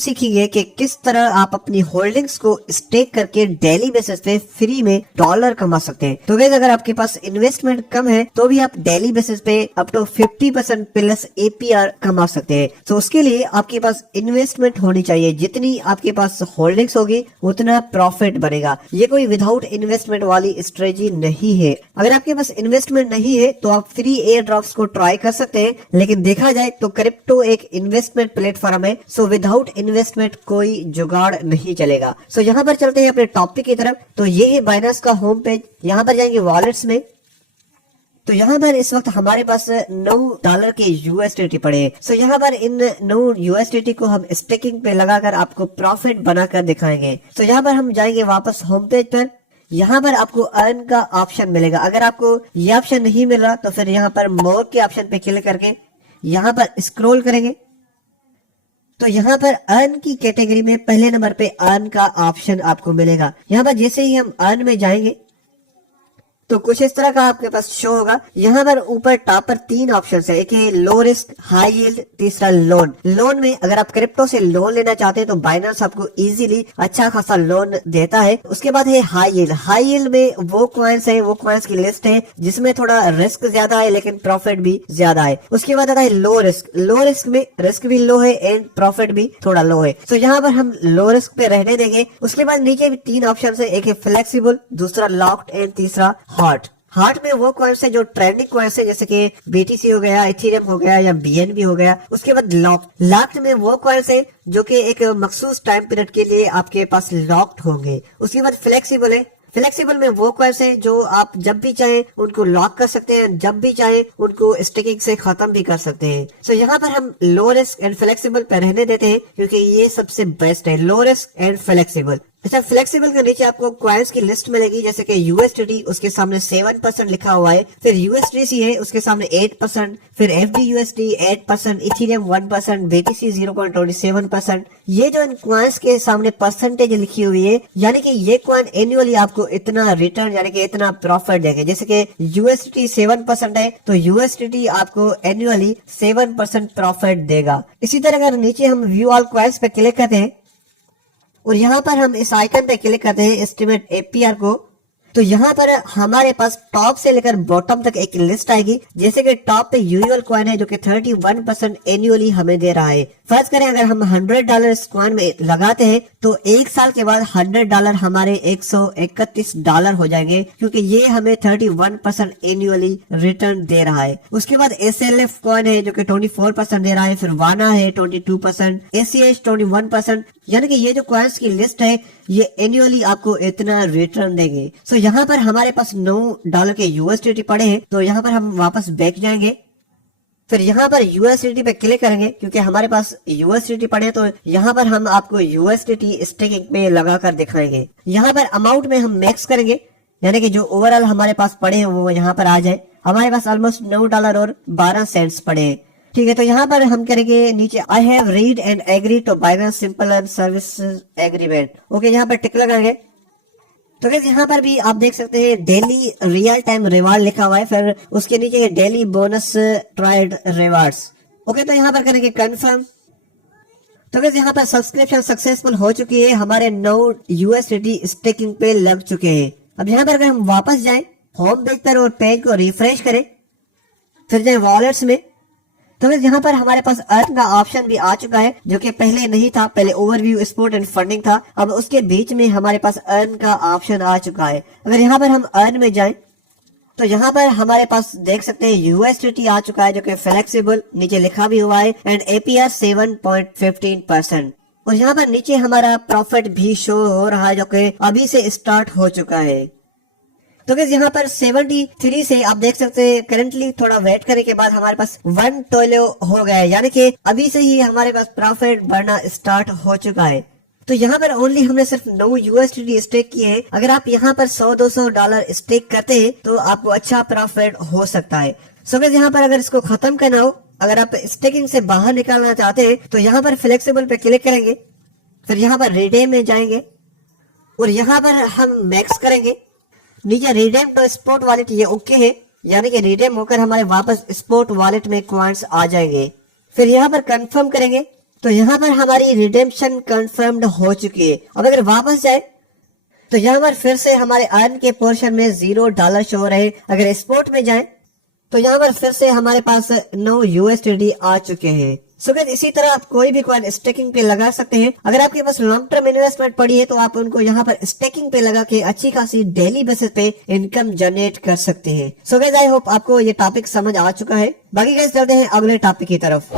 सीखेंगे कि किस तरह आप अपनी होल्डिंग्स को स्टेक करके डेली बेसिस पे फ्री में डॉलर कमा सकते हैं। तो गाइस अगर आपके पास इन्वेस्टमेंट कम है तो भी आप डेली बेसिस पे अप टू 50% प्लस एपीआर कमा सकते हैं। तो उसके लिए आपके पास इन्वेस्टमेंट होनी चाहिए, जितनी आपके पास होल्डिंग्स होगी उतना प्रॉफिट बनेगा। ये कोई विदाउट इन्वेस्टमेंट वाली स्ट्रेटजी नहीं है। अगर आपके पास इन्वेस्टमेंट नहीं है तो आप फ्री एयर ड्रॉप्स को ट्राई कर सकते हैं, लेकिन देखा जाए तो क्रिप्टो एक इन्वेस्टमेंट प्लेटफॉर्म है, सो विदाउट इन्वेस्टमेंट कोई जुगाड़ नहीं चलेगा। सो यहाँ पर चलते हैं अपने टॉपिक की तरफ। तो ये है बाइनेंस का होम पेज। यहाँ पर जाएंगे वॉलेट्स में, तो यहाँ पर इस वक्त हमारे पास $9 के यूएसडीटी पड़े हैं। सो यहाँ पर इन 9 यूएसडीटी को हम स्टेकिंग पे लगाकर आपको प्रॉफिट बनाकर दिखाएंगे। तो यहाँ पर हम जाएंगे वापस होम पेज पर। यहाँ पर आपको अर्न का ऑप्शन मिलेगा। अगर आपको ये ऑप्शन नहीं मिल रहा तो फिर यहाँ पर मोर के ऑप्शन पे क्लिक करके यहाँ पर स्क्रॉल करेंगे तो यहाँ पर अर्न की कैटेगरी में पहले नंबर पे अर्न का ऑप्शन आपको मिलेगा। यहाँ पर जैसे ही हम अर्न में जाएंगे तो कुछ इस तरह का आपके पास शो होगा। यहाँ पर ऊपर टॉप पर 3 ऑप्शन है, एक है लो रिस्क, हाई यील्ड, तीसरा लोन। लोन में अगर आप क्रिप्टो से लोन लेना चाहते हैं तो बाइनेंस आपको इजीली अच्छा खासा लोन देता है। उसके बाद है हाई यील्ड। हाई यील्ड में वो कॉइन्स है, वो कॉइन्स की लिस्ट है जिसमें थोड़ा रिस्क ज्यादा है लेकिन प्रॉफिट भी ज्यादा है। उसके बाद आता है लो रिस्क। लो रिस्क में रिस्क भी लो है एंड प्रॉफिट भी थोड़ा लो है। तो यहाँ पर हम लो रिस्क पे रहने देंगे। उसके बाद नीचे भी 3 ऑप्शन है, एक है फ्लेक्सिबल, दूसरा लॉक्ड एंड तीसरा हार्ट में वो कॉइन्स है जो ट्रेंडिंग कॉइन्स है, जैसे कि बीटीसी हो गया, इथेरियम हो गया या बीएनबी हो गया। उसके बाद लॉक्ड में वो कॉइन्स है जो कि एक मखसूस टाइम पीरियड के लिए आपके पास लॉक्ड होंगे। उसके बाद फ्लेक्सिबल है। फ्लेक्सिबल में वो कॉइन्स है जो आप जब भी चाहे उनको लॉक कर सकते हैं, जब भी चाहे उनको स्टेकिंग से खत्म भी कर सकते हैं। सो यहाँ पर हम लो रिस्क एंड फ्लेक्सिबल पे रहने देते हैं क्योंकि ये सबसे बेस्ट है, लो रिस्क एंड फ्लेक्सिबल। अच्छा, फ्लेक्सिबल के नीचे आपको कॉइन्स की लिस्ट मिलेगी, जैसे कि यूएसडीटी उसके सामने 7% लिखा हुआ है, फिर यूएसडीसी है उसके सामने 8%, फिर एफडीयूएसडी 8%, इथेरियम 1%, बीटीसी 0.27%। ये जो इन कॉइन्स के सामने परसेंटेज लिखी हुई है, यानी कि ये कॉइन एनुअली आपको इतना रिटर्न यानी कि इतना प्रॉफिट देंगे। जैसे कि यूएसडीटी 7% है तो यूएसडीटी आपको एनुअली 7% प्रॉफिट देगा। इसी तरह अगर नीचे हम व्यू ऑल कॉइन्स पे क्लिक करते हैं और यहाँ पर हम इस आइकन पे क्लिक करते हैं एस्टिमेट एपीआर को, तो यहाँ पर हमारे पास टॉप से लेकर बॉटम तक एक लिस्ट आएगी। जैसे कि टॉप पे यूएल कॉइन है जो कि 31% एनुअली हमें दे रहा है। फर्ज करें अगर हम $100 इस कॉइन में लगाते हैं तो 1 साल के बाद $100 हमारे $131 हो जाएंगे, क्योंकि ये हमें 31% एनुअली रिटर्न दे रहा है। उसके बाद एसएलएफ कॉइन है जो कि 24% दे रहा है, फिर वाना है 22%, एसीएच 21%। यानी कि ये जो कॉइन्स की लिस्ट है ये एनुअली आपको इतना रिटर्न देंगे। सो यहाँ पर हमारे पास $9 के यूएसडीटी पड़े हैं, तो यहाँ पर हम वापस बैक जाएंगे, फिर यहाँ पर यूएसडीटी पे क्लिक करेंगे क्योंकि हमारे पास यूएसडीटी पड़े हैं। तो यहाँ पर हम आपको यूएसडीटी स्टेकिंग में लगा कर दिखाएंगे। यहाँ पर अमाउंट में हम मैक्स करेंगे, यानी कि जो ओवरऑल हमारे पास पड़े हैं वो यहाँ पर आ जाए। हमारे पास ऑलमोस्ट $9 और 12 सेंट्स पड़े हैं, ठीक है। तो यहाँ पर हम करेंगे नीचे I have read and agree to Binance simple and service agreement, okay, यहाँ पर टिक लगाएंगे। तो गाइस यहाँ पर भी आप देख सकते हैं डेली रियल टाइम रिवार्ड लिखा हुआ है, फिर उसके नीचे daily bonus tried rewards, okay. तो यहाँ पर करेंगे कंफर्म। तो गाइस यहाँ पर सब्सक्रिप्शन सक्सेसफुल हो चुकी है, हमारे 9 यूएसडीटी स्टेकिंग पे लग चुके हैं। अब यहाँ पर अगर हम वापस जाएं होम पेज पर और पेज को रिफ्रेश करें, फिर जाए वॉलेट्स में, तो यहाँ पर हमारे पास अर्न का ऑप्शन भी आ चुका है जो कि पहले नहीं था। पहले ओवरव्यू, स्पोर्ट एंड फंडिंग था, अब उसके बीच में हमारे पास अर्न का ऑप्शन आ चुका है। अगर यहाँ पर हम अर्न में जाएं तो यहाँ पर हमारे पास देख सकते हैं यूएसडीटी आ चुका है जो कि फ्लेक्सिबल, नीचे लिखा भी हुआ है, एंड एपीआर 7.15%। और यहाँ पर नीचे हमारा प्रॉफिट भी शो हो रहा है जो कि अभी से स्टार्ट हो चुका है। तो गाइस यहाँ पर 73 से आप देख सकते हैं करंटली थोड़ा वेट करने के बाद हमारे पास $1 हो गया है, यानी कि अभी से ही हमारे पास प्रॉफिट बढ़ना स्टार्ट हो चुका है। तो यहाँ पर ओनली हमने सिर्फ 9 यूएसडीटी स्टेक किए हैं। अगर आप यहाँ पर $100-200 स्टेक करते हैं तो आपको अच्छा प्रॉफिट हो सकता है। सो गाइस यहाँ पर अगर इसको खत्म करना हो, अगर आप स्टेकिंग से बाहर निकालना चाहते हैं तो यहाँ पर फ्लेक्सिबल पे क्लिक करेंगे, फिर यहाँ पर रिडीम में जाएंगे और यहाँ पर हम मैक्स करेंगे। नीचे रिडीम टू स्पॉट वॉलेट ये ओके है, यानी कि रिडीम होकर हमारे वापस स्पॉट वॉलेट में कॉइन्स आ जाएंगे। फिर यहाँ पर कंफर्म करेंगे, तो यहाँ पर हमारी रिडेम्पशन कंफर्म्ड हो चुकी है। अब अगर वापस जाए तो यहाँ पर फिर से हमारे अर्न के पोर्शन में $0 शो हो रहे। अगर स्पोर्ट में जाए तो यहाँ पर फिर से हमारे पास 9 USDT आ चुके हैं। सो गाइस इसी तरह आप कोई भी कॉइन स्टेकिंग पे लगा सकते हैं। अगर आपके पास लॉन्ग टर्म इन्वेस्टमेंट पड़ी है तो आप उनको यहाँ पर स्टेकिंग पे लगा के अच्छी खासी डेली बेसिस पे इनकम जनरेट कर सकते हैं। सो गाइस आई होप आपको ये टॉपिक समझ आ चुका है। बाकी गाइस चलते हैं अगले टॉपिक की तरफ।